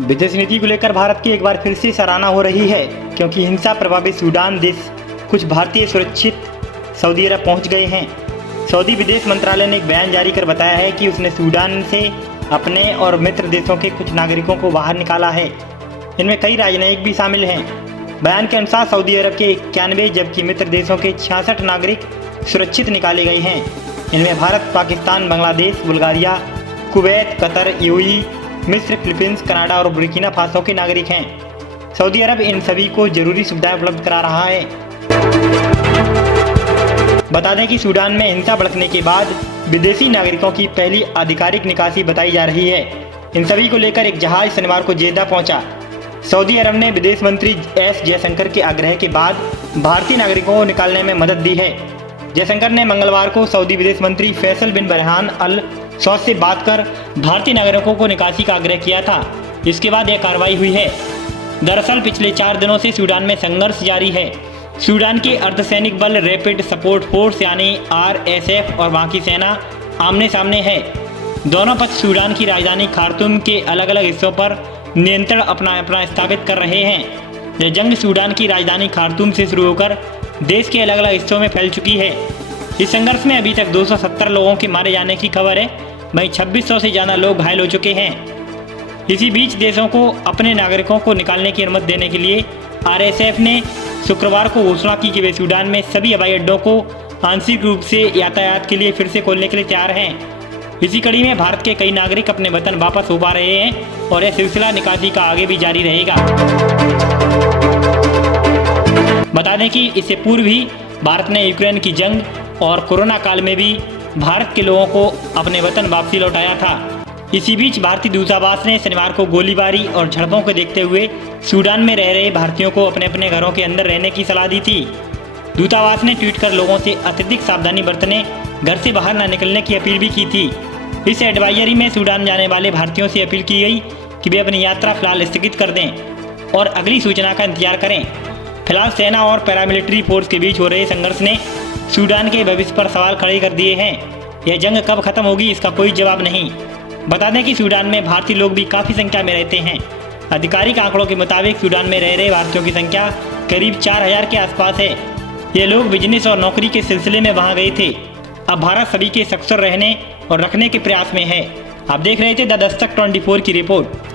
विदेश नीति को लेकर भारत की एक बार फिर से सराहना हो रही है, क्योंकि हिंसा प्रभावित सूडान देश कुछ भारतीय सुरक्षित सऊदी अरब पहुंच गए हैं। सऊदी विदेश मंत्रालय ने एक बयान जारी कर बताया है कि उसने सूडान से अपने और मित्र देशों के कुछ नागरिकों को बाहर निकाला है। इनमें कई राजनयिक भी शामिल हैं। बयान के अनुसार सऊदी अरब के 91 जबकि मित्र देशों के 66 नागरिक सुरक्षित निकाले गए हैं। इनमें Bharat, Pakistan, Bangladesh, Bulgaria, Kuwait, Qatar, UAE, मिस्र, फिलीपींस, कनाडा और बुर्किना फासो के नागरिक हैं। सऊदी अरब इन सभी को जरूरी सुविधाएं उपलब्ध करा रहा है। बता दें कि सूडान में हिंसा भड़कने के बाद विदेशी नागरिकों की पहली आधिकारिक निकासी बताई जा रही है। इन सभी को लेकर एक जहाज शनिवार को जेद्दा पहुंचा। सऊदी अरब ने विदेश मंत्री एस जयशंकर के आग्रह के बाद भारतीय नागरिकों को निकालने में मदद दी है। जयशंकर ने मंगलवार को सऊदी विदेश मंत्री फैसल बिन फरहान अल सौद से बात कर भारतीय नागरिकों को निकासी का आग्रह किया था। इसके बाद यह कार्रवाई हुई है। दरअसल पिछले 4 दिनों से सूडान में संघर्ष जारी है। सूडान के अर्धसैनिक बल रैपिड सपोर्ट फोर्स यानी RSF और वहाँ की सेना आमने सामने है। दोनों पक्ष सूडान की राजधानी खार्तूम के अलग अलग हिस्सों पर नियंत्रण अपना स्थापित कर रहे हैं। यह जंग सूडान की राजधानी खार्तूम से शुरू होकर देश के अलग अलग हिस्सों में फैल चुकी है। इस संघर्ष में अभी तक 270 लोगों के मारे जाने की खबर है। वहीं 2600 से ज़्यादा लोग घायल हो चुके हैं। इसी बीच देशों को अपने नागरिकों को निकालने की अनुमति देने के लिए RSF ने शुक्रवार को घोषणा की कि वे सूडान में सभी हवाई अड्डों को आंशिक रूप से यातायात के लिए फिर से खोलने के लिए तैयार हैं। इसी कड़ी में भारत के कई नागरिक अपने वतन वापस हो पा रहे हैं और यह सिलसिला निकासी का आगे भी जारी रहेगा। बता दें कि इससे पूर्व भी भारत ने यूक्रेन की जंग और कोरोना काल में भी भारत के लोगों को अपने वतन वापसी लौटाया था। इसी बीच भारतीय दूतावास ने शनिवार को गोलीबारी और झड़पों को देखते हुए सूडान में रह रहे भारतीयों को अपने अपने घरों के अंदर रहने की सलाह दी थी। दूतावास ने ट्वीट कर लोगों से अत्यधिक सावधानी बरतने, घर से बाहर न निकलने की अपील भी की थी। इस एडवाइजरी में सूडान जाने वाले भारतीयों से अपील की गई कि वे अपनी यात्रा फिलहाल स्थगित कर दें और अगली सूचना का इंतजार करें। फिलहाल सेना और पैरामिलिट्री फोर्स के बीच हो रहे संघर्ष ने सूडान के भविष्य पर सवाल खड़े कर दिए हैं। यह जंग कब खत्म होगी, इसका कोई जवाब नहीं। बता दें कि सूडान में भारतीय लोग भी काफ़ी संख्या में रहते हैं। आधिकारिक आंकड़ों के मुताबिक सूडान में रह रहे भारतीयों की संख्या करीब 4000 के आसपास है। ये लोग बिजनेस और नौकरी के सिलसिले में वहाँ गए थे। अब भारत सभी के सकुशल रहने और रखने के प्रयास में है। आप देख रहे थे द दस्तक 24 की रिपोर्ट।